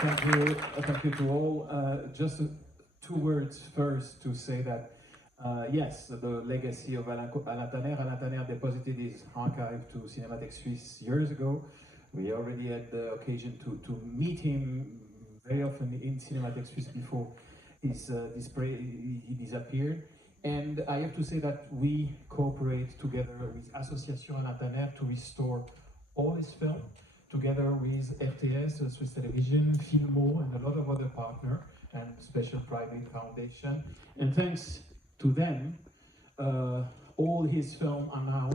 Thank you to all. Just two words first to say that yes, the legacy of Alain Tanner. Alain Tanner deposited his archive to Cinémathèque Suisse years ago. We already had the occasion to meet him very often in Cinémathèque Suisse before he disappeared. And I have to say that we cooperate together with Association Alain Tanner to restore all his films, together with RTS, Swiss Television, Filmo, and a lot of other partners, and special private foundation. And thanks to them, all his films are now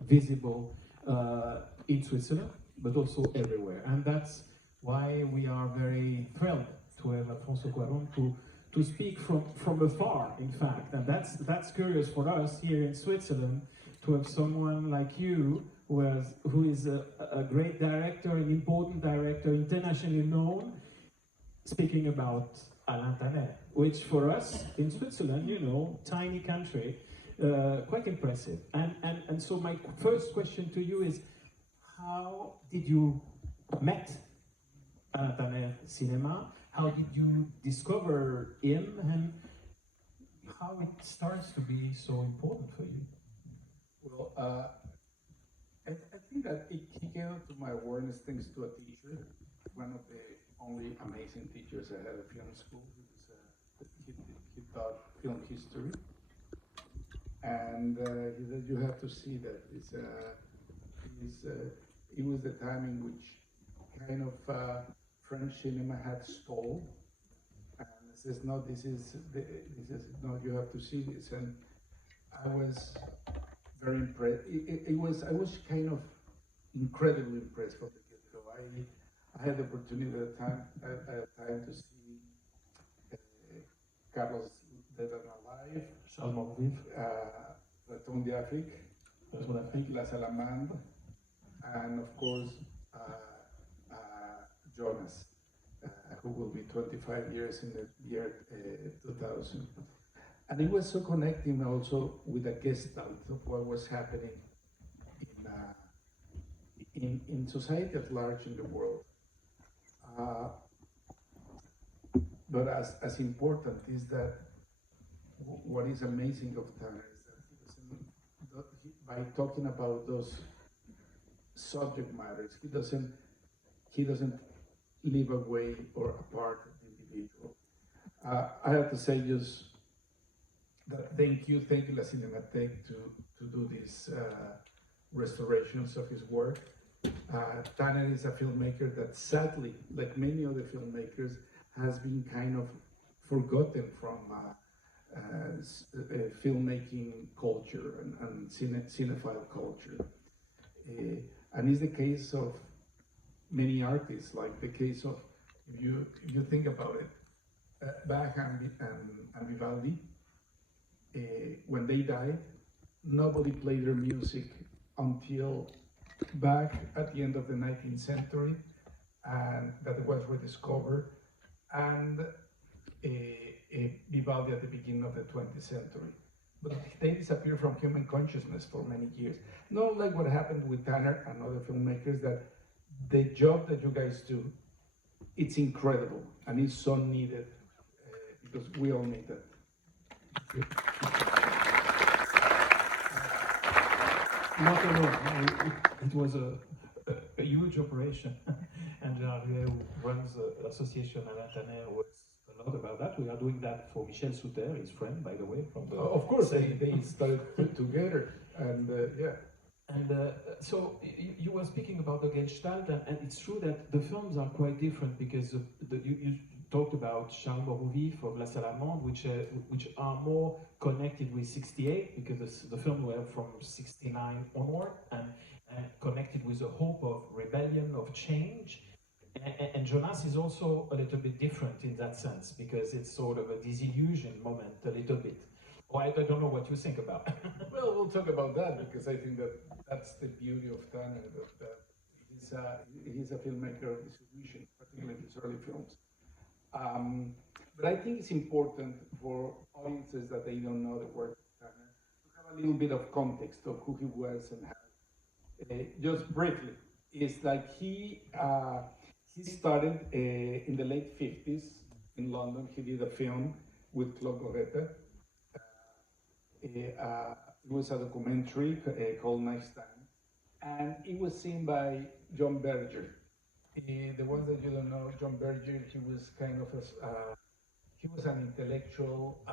visible in Switzerland, but also everywhere. And that's why we are very thrilled to have Alfonso Cuaron to speak from afar, in fact. And that's curious for us here in Switzerland, to have someone like you who is a great director, an important director, internationally known, speaking about Alain Tanner, which for us in Switzerland, you know, tiny country, quite impressive. And so my first question to you is, how did you met Alain Tanner Cinema? How did you discover him, and how it starts to be so important for you? Well, I think that he came to my awareness thanks to a teacher, one of the only amazing teachers I had at film school. He taught film history, and he said, you have to see that it was the time in which kind of French cinema had stalled, and he says, no, you have to see this. And I was very impressed. I was kind of incredibly impressed from the get-go. I had the opportunity at the time to see Carlos Dead and Alive, Charles Morville, Return d'Afrique, La Salamandre, and of course Jonas, who will be 25 years in the year 2000. And it was so connecting also with a gestalt of what was happening in society at large in the world. But as important is that what is amazing of Tanner is that by talking about those subject matters, he doesn't leave away or apart the individual. I have to say just that thank you La Cinémathèque to do these restorations of his work. Tanner is a filmmaker that sadly, like many other filmmakers, has been kind of forgotten from filmmaking culture and cinephile culture. And it's the case of many artists, like the case of, if you think about it, Bach and Vivaldi, when they died, nobody played their music until Bach at the end of the 19th century, and that it was rediscovered, and Vivaldi at the beginning of the 20th century. But they disappeared from human consciousness for many years. Not like what happened with Tanner and other filmmakers, that the job that you guys do, it's incredible, and it's so needed, because we all need that. Not alone. It was a huge operation, and who runs the Association Alain Tanner works a lot about that. We are doing that for Michel Souter, his friend, by the way. From the of course, they started together, and yeah. And so you were speaking about the Gestalt, and it's true that the films are quite different, because you talked about Charles Morville for La Salamandre, which are more connected with 68, because the film were from 69 onward, and connected with the hope of rebellion, of change. And Jonas is also a little bit different in that sense, because it's sort of a disillusion moment, a little bit. Or I don't know what you think about. Well, we'll talk about that, because I think that's the beauty of Tanner, that he's a filmmaker of distribution, particularly his early films. But I think it's important for audiences that they don't know the work of Tanner to have a little bit of context of who he was and how. Just briefly, it's like he he started in the late 50s in London. He did a film with Claude Loretta. It was a documentary called Nice Time, and it was seen by John Berger. The ones that you don't know, John Berger, he was kind of he was an intellectual,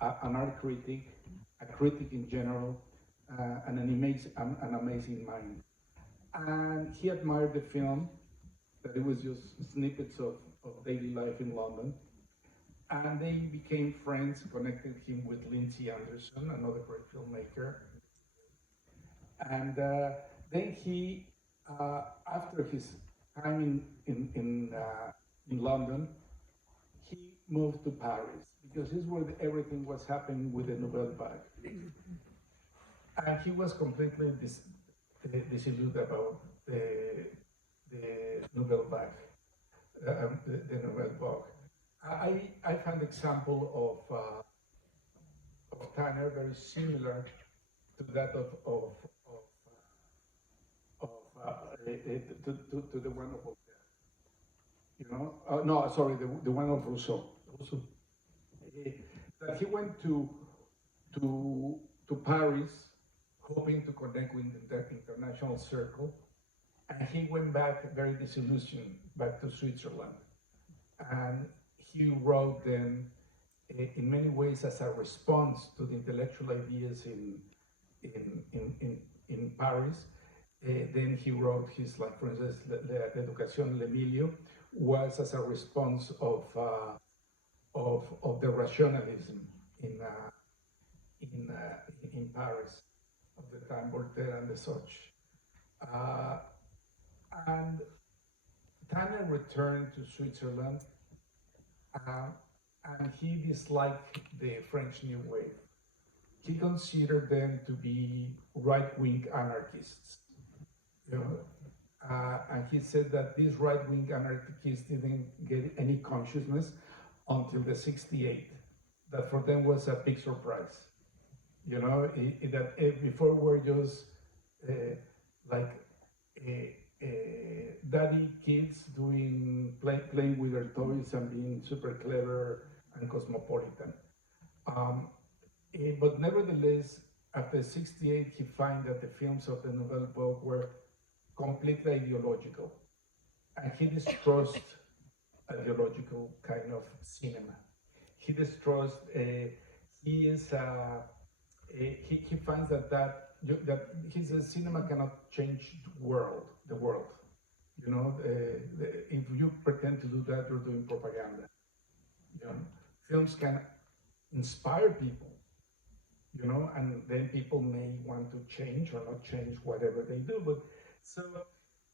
an art critic, a critic in general, and an amazing mind. And he admired the film, that it was just snippets of daily life in London. And they became friends, connected him with Lindsay Anderson, another great filmmaker. And then he, after his time in London, he moved to Paris, because this is where everything was happening with the Nouvelle Vague. And he was completely disillusioned about the Nouvelle Vague, the Nouvelle Vague. I found example of Tanner very similar to that of to the one of Voltaire. You know, no, sorry, the one of Rousseau. That he went to Paris, hoping to connect with the international circle, and he went back very disillusioned back to Switzerland. And he wrote then, in many ways, as a response to the intellectual ideas in Paris. Then he wrote his, like, for instance, L'Educazione l'Emilio was as a response of the rationalism in Paris of the time, Voltaire and the such. And Tanner returned to Switzerland, and he disliked the French New Wave. He considered them to be right-wing anarchists. You know, and he said that these right-wing anarchists didn't get any consciousness until the '68. That for them was a big surprise. You know, that before were just daddy kids playing with their toys and being super clever and cosmopolitan. But nevertheless, after '68, he found that the films of the Nouvelle Vague were completely ideological, and he distrusted ideological kind of cinema. He distrusted. He finds that his cinema cannot change the world. You know, if you pretend to do that, you're doing propaganda. You know, films can inspire people. You know, and then people may want to change or not change whatever they do. But so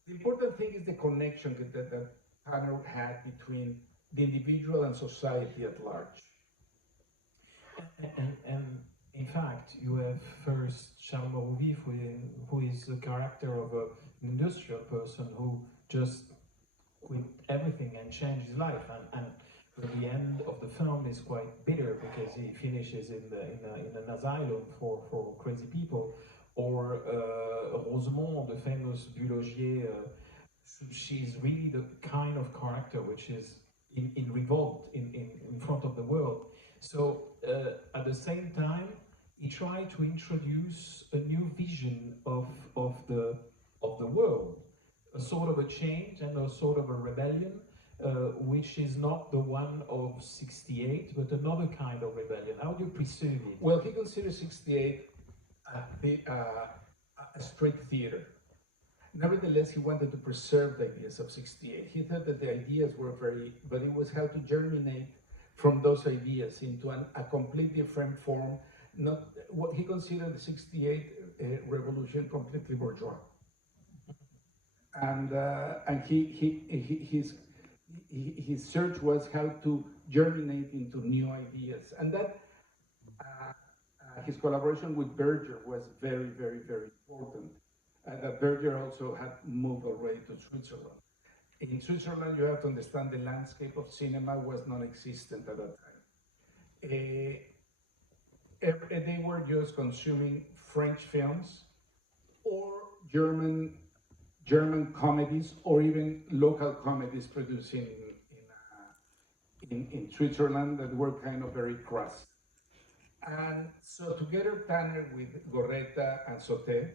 the important thing is the connection that Tanner had between the individual and society at large. And in fact, you have first Charles Morovif, who is the character of an industrial person who just quit everything and changed his life. And the end of the film is quite bitter because he finishes in an asylum for crazy people. Or Rosemont, the famous Bulogier, she's really the kind of character which is in revolt in front of the world. So at the same time, he tried to introduce a new vision of the world, a sort of a change and a sort of a rebellion. Which is not the one of '68, but another kind of rebellion. How do you perceive it? Well, he considers '68 a street theater. Nevertheless, he wanted to preserve the ideas of '68. He thought that the ideas were but it was how to germinate from those ideas into a completely different form. Not what he considered the '68 revolution completely bourgeois. And his search was how to germinate into new ideas, and that his collaboration with Berger was very, very, very important. That Berger also had moved already to Switzerland. In Switzerland, you have to understand the landscape of cinema was non-existent at that time. They were just consuming French films or German German comedies or even local comedies produced in Switzerland that were kind of very crass. And so together, Tanner with Gorreta and Sauté,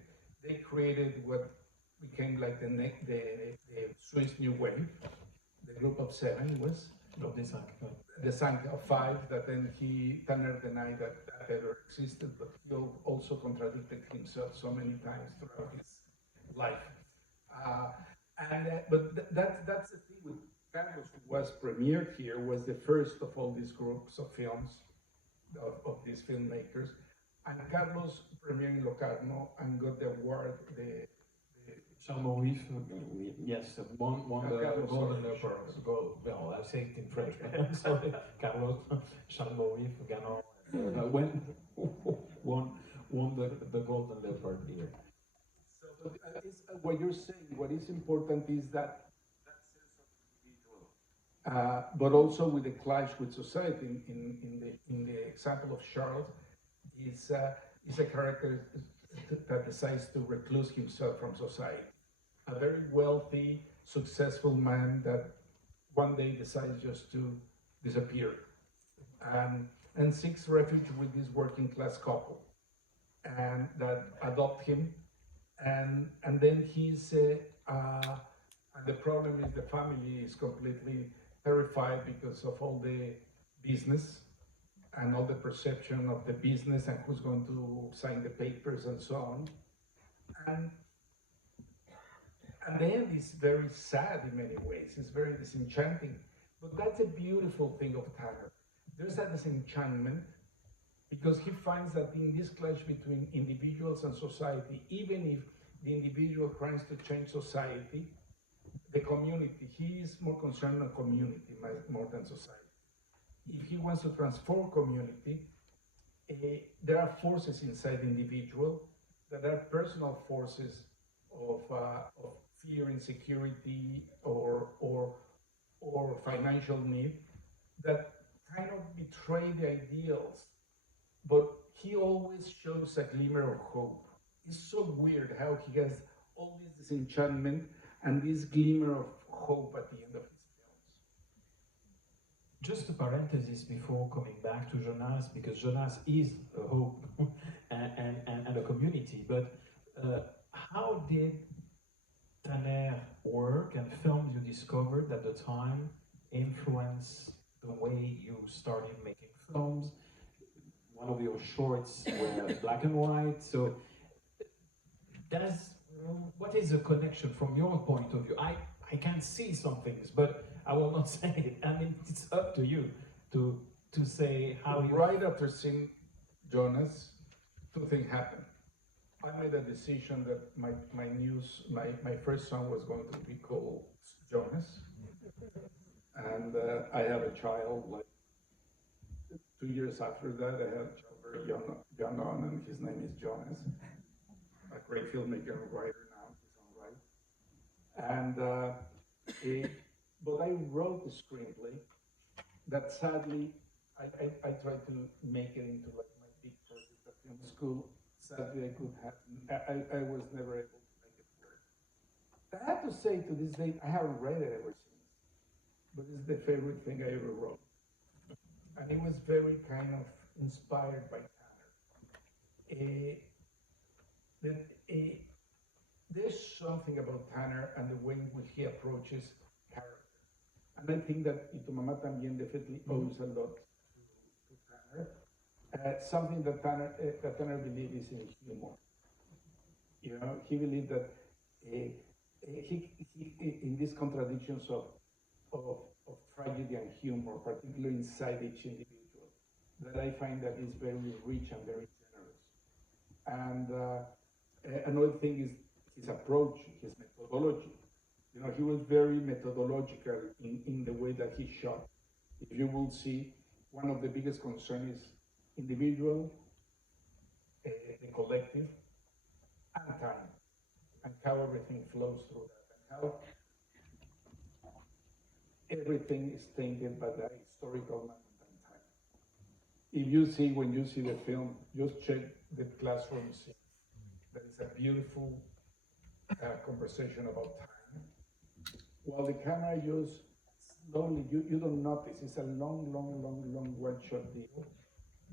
they created what became like the Swiss New Wave. The group of seven was the Cinq of Five. That then Tanner denied that ever existed, but he also contradicted himself so many times throughout his life. But that's the thing with Carlos, who was premiered here, was the first of all these groups of films of these filmmakers, and Carlos premiered in Locarno and got the award. Charles-Maurice, yes, won the Golden Leopard. Well, I say it in French, but I'm sorry. Carlos, Charles-Maurice, won the Golden Leopard here. So what you're saying, what is important is that sense of individual, but also with the clash with society. In the example of Charles, is a character that decides to recluse himself from society. A very wealthy, successful man that one day decides just to disappear and seeks refuge with this working class couple and that adopt him. And then he's, and the problem is the family is completely terrified because of all the business and all the perception of the business and who's going to sign the papers and so on. And the end is very sad in many ways. It's very disenchanting. But that's a beautiful thing of Tanner. There's that disenchantment because he finds that in this clash between individuals and society, even if the individual tries to change society, the community, he is more concerned on community more than society. If he wants to transform community, there are forces inside the individual that are personal forces of fear, insecurity, or financial need that kind of betray the ideals. But he always shows a glimmer of hope. It's so weird how he has all this disenchantment and this glimmer of hope at the end of his films. Just a parenthesis before coming back to Jonas, because Jonas is a hope and a community. But how did Tanner work and films you discovered at the time influence the way you started making films? One of your shorts were black and white, so what is the connection from your point of view? I can see some things, but I will not say it. I mean, it's up to you to say how you... Right after seeing Jonas, two things happened. I made a decision that my first son was going to be called Jonas, and I have a child. Like 2 years after that, I had a child very young on, and his name is Jonas. A great filmmaker and writer now, he's on right. And but I wrote a screenplay that sadly I tried to make it into like my big project at film school. Sadly, I was never able to make it work. I have to say, to this day, I haven't read it ever since, but it's the favorite thing I ever wrote. And it was very kind of inspired by Tanner. There's something about Tanner and the way in which he approaches character. And I think that Y Tu Mamá También definitely owes a lot to Tanner. Something that Tanner believed is in humor. You know, he believed that he in these contradictions of tragedy and humor, particularly inside each individual, that I find that is very rich and very generous. And another thing is his approach, his methodology. You know, he was very methodological in the way that he shot. If you will see, one of the biggest concerns is individual, the collective, and time, and how everything flows through that, and how everything is tainted by the historical moment and time. If you see, when you see the film, just check the classroom scene. That is a beautiful conversation about time. While the camera just slowly, you don't notice, it's a long one-shot deal.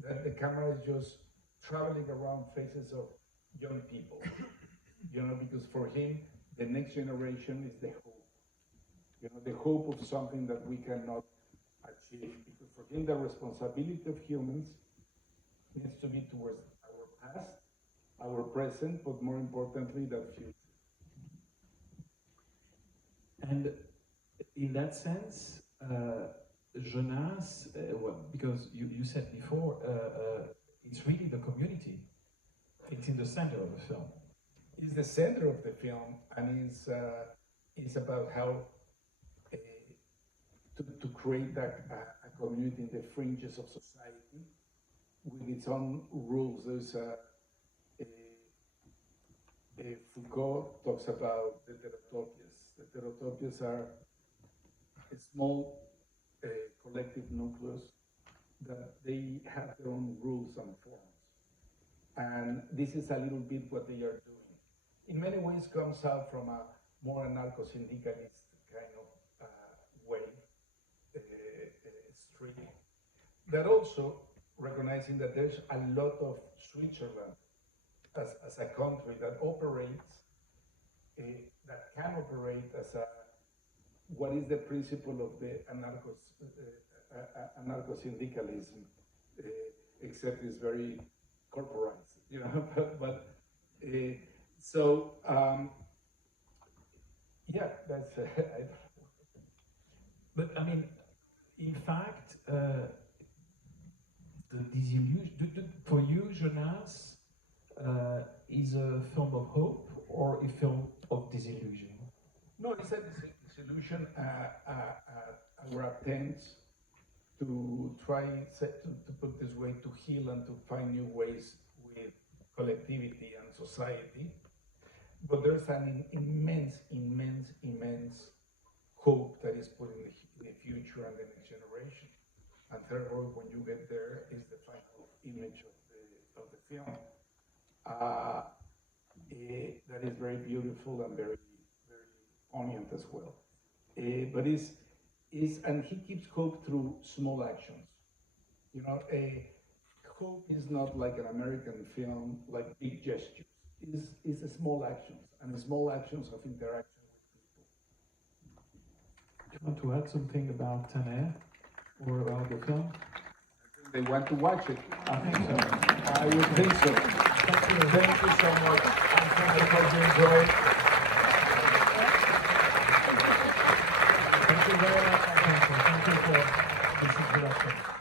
That the camera is just traveling around faces of young people, because for him, the next generation is the hope. The hope of something that we cannot achieve. Because for him, the responsibility of humans needs to be towards our past, our present, but more importantly, that future. And in that sense, Jonas, because you said before, it's really the community. It's in the center of the film. It's the center of the film, and it's about how to create a community in the fringes of society with its own rules. There's Foucault talks about the heterotopias. The heterotopias are a small collective nucleus that they have their own rules and forms. And this is a little bit what they are doing. In many ways comes out from a more anarcho-syndicalist kind of way, street, that also recognizing that there's a lot of Switzerland as a country that operates, that can operate as what is the principle of the anarcho-syndicalism, except it's very corporatized, but so yeah, that's But I mean, in fact, the disillusion, for you, Jonas, is a film of hope or a film of disillusion? No, it's a disillusion, our attempts to try, to put this way, to heal and to find new ways with collectivity and society. But there's an immense hope that is put in the future and the next generation. And therefore, when you get there, is the final image of the film. That is very beautiful and very poignant as well. But and he keeps hope through small actions. Hope is not like an American film, like big gestures. It's a small actions, and the small actions of interaction with people. Do you want to add something about Taner or about the film? I think they want to watch it. I think so. I would think so. Thank you so much. I hope you enjoy. Thank you very much, Alfonso. Thank you for this introduction.